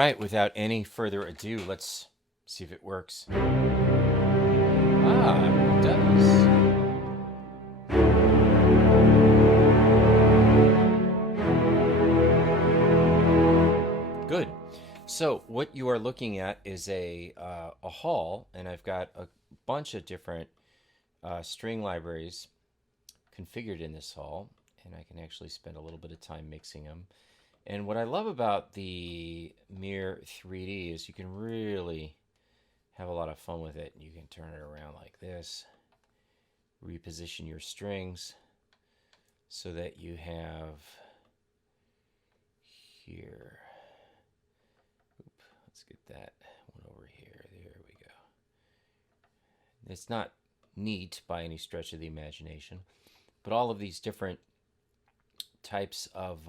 All right, without any further ado, let's see if it works. It does. Good. So what you are looking at is a hall, and I've got a bunch of different string libraries configured in this hall, and I can actually spend a little bit of time mixing them. And what I love about the Mir 3D is you can really have a lot of fun with it. You can turn it around like this, reposition your strings so that you have here. Let's get that one over here. There we go. It's not neat by any stretch of the imagination, but all of these different types of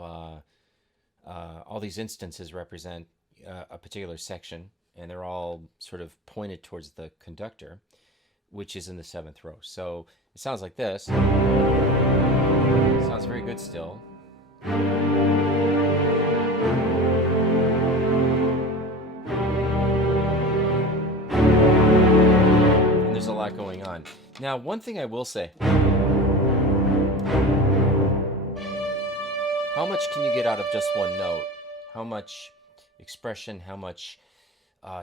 all these instances represent a particular section, and they're all sort of pointed towards the conductor, which is in the 7th row. So it sounds like this. It sounds very good still. And there's a lot going on. Now, one thing I will say, how much can you get out of just one note? How much expression, how much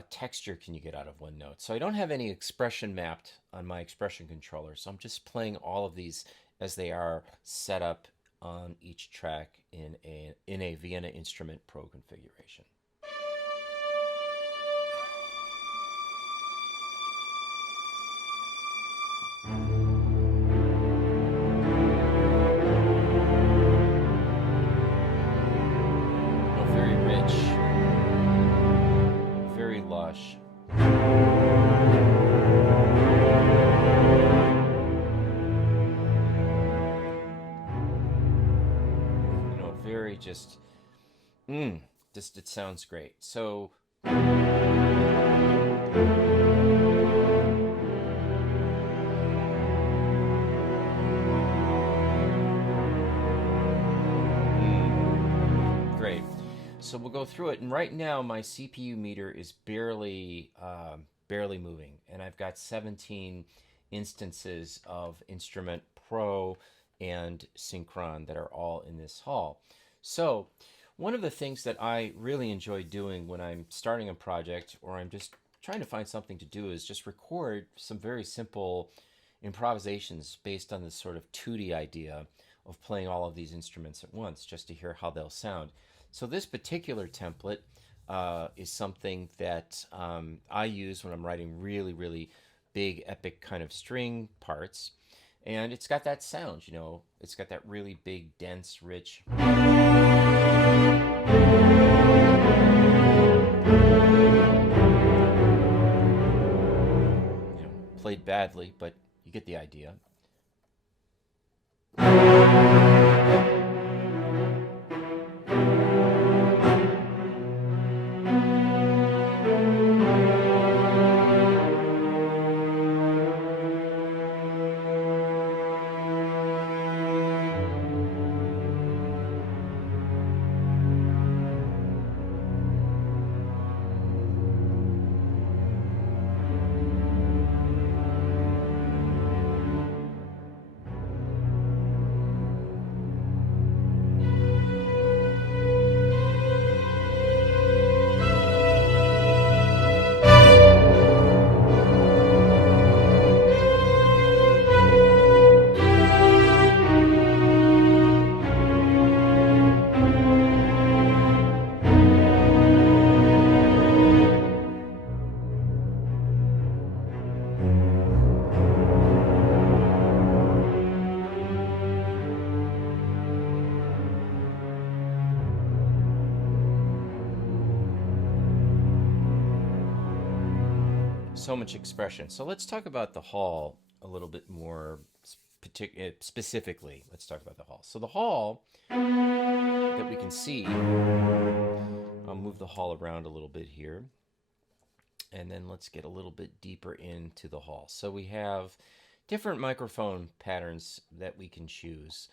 texture can you get out of one note? So I don't have any expression mapped on my expression controller, so I'm just playing all of these as they are set up on each track in a Vienna Instrument Pro configuration. Very rich, very lush. Very just it sounds great. So great. So we'll go through it, and right now my CPU meter is barely moving, and I've got 17 instances of Instrument Pro and Synchron that are all in this hall. So one of the things that I really enjoy doing when I'm starting a project or I'm just trying to find something to do is just record some very simple improvisations based on this sort of 2D idea of playing all of these instruments at once, just to hear how they'll sound. So this particular template is something that I use when I'm writing really, really big, epic kind of string parts. And it's got that sound, you know, it's got that really big, dense, rich. Played badly, but you get the idea. So much expression. So let's talk about the hall a little bit more specifically. Let's talk about the hall. So the hall that we can see, I'll move the hall around a little bit here. And then let's get a little bit deeper into the hall. So we have different microphone patterns that we can choose.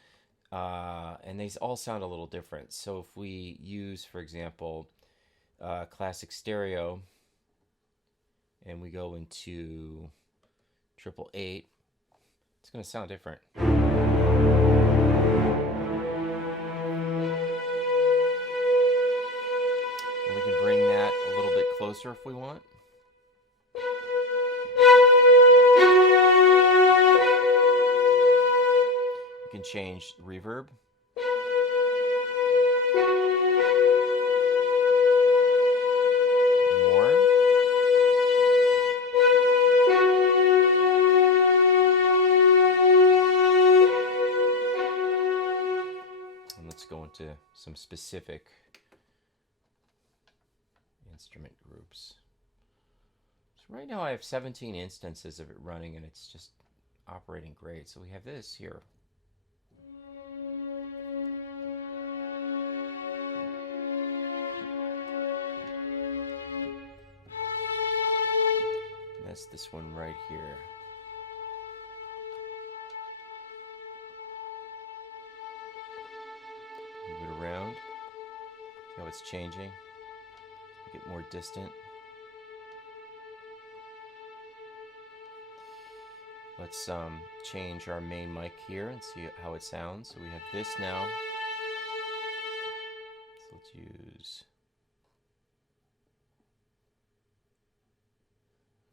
And they all sound a little different. So if we use, for example, classic stereo, and we go into 888, it's going to sound different. And we can bring that a little bit closer if we want. We can change reverb. More. And let's go into some specific instrument groups. So right now I have 17 instances of it running, and it's just operating great. So we have this here. And that's this one right here. Move it around. See how it's changing. Make it more distant. Let's change our main mic here and see how it sounds. So we have this now. So let's use...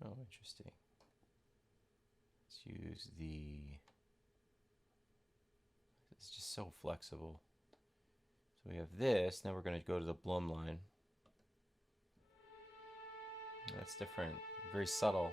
Oh, interesting. Let's use the... It's just so flexible. So we have this. Now we're going to go to the Blum line. That's different. Very subtle.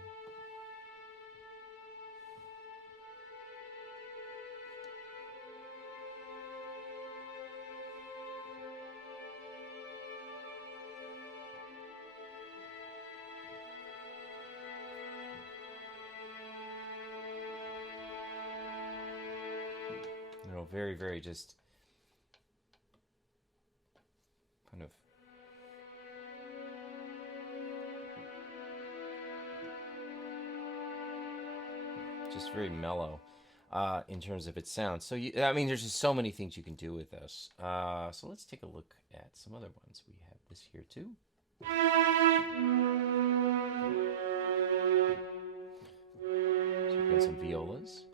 You know, very, very just kind of just very mellow in terms of its sound. So I mean, there's just so many things you can do with this. So let's take a look at some other ones. We have this here too. So we've got some violas.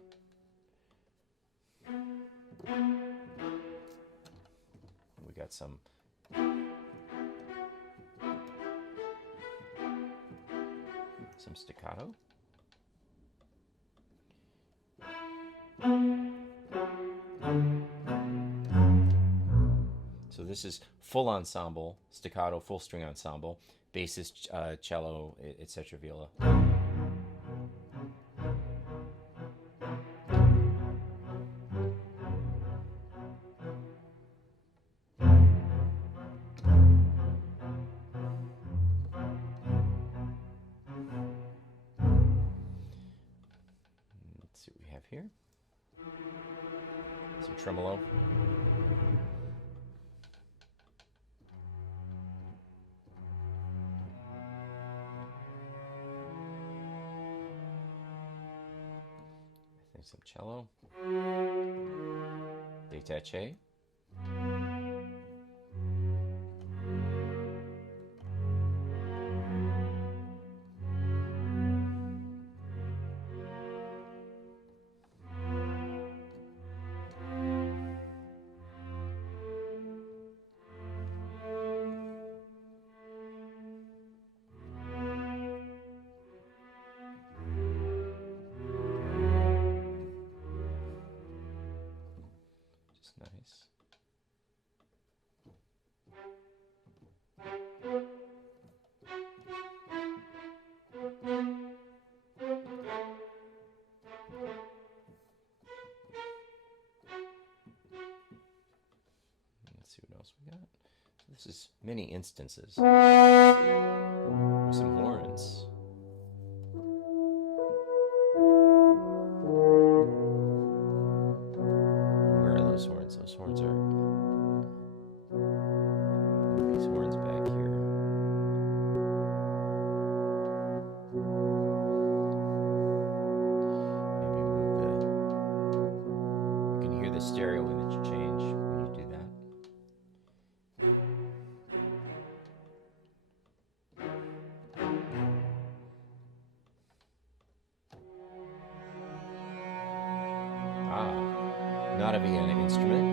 We got some staccato. So this is full ensemble, staccato, full string ensemble, basses, cello, etc. viola. Let's see what we have here. Some tremolo. Some cello, détaché, nice. Let's see what else we got. So this is many instances. Some horns. Where are those horns? Those horns are... These horns back here. Maybe move the... You can hear the stereo image change when you do that. not a Vienna instrument.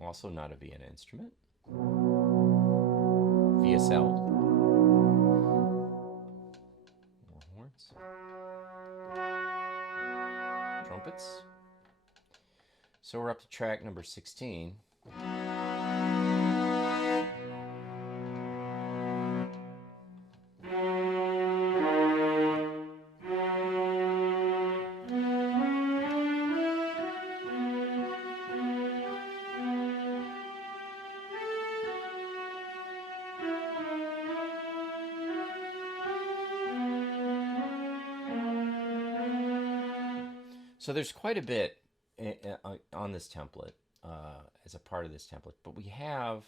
Also not a Vienna instrument. VSL. More horns. Trumpets. So we're up to track number 16. So there's quite a bit on this template as a part of this template, but we have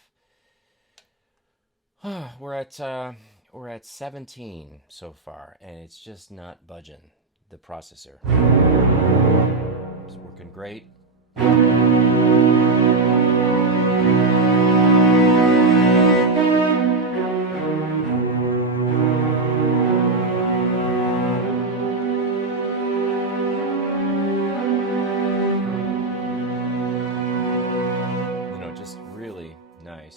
we're at 17 so far, and it's just not budging. The processor, it's working great. Just really nice.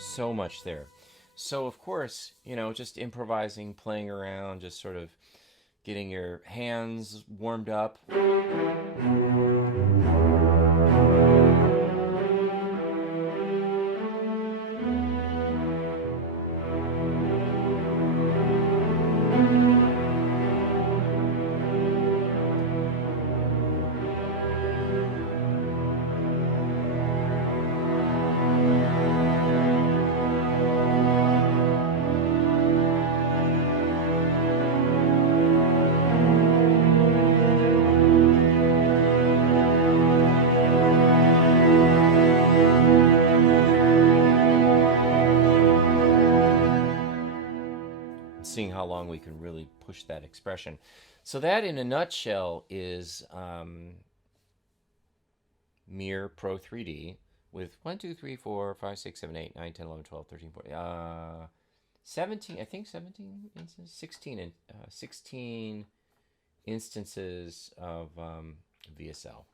So much there. So of course, just improvising, playing around, just sort of getting your hands warmed up. Seeing how long we can really push that expression. So that, in a nutshell, is Mir Pro 3D with 1, 2, 3, 4, 5, 6, 7, 8, 9, 10, 11, 12, 13, 14, 17, I think 17 instances, 16 instances of VSL.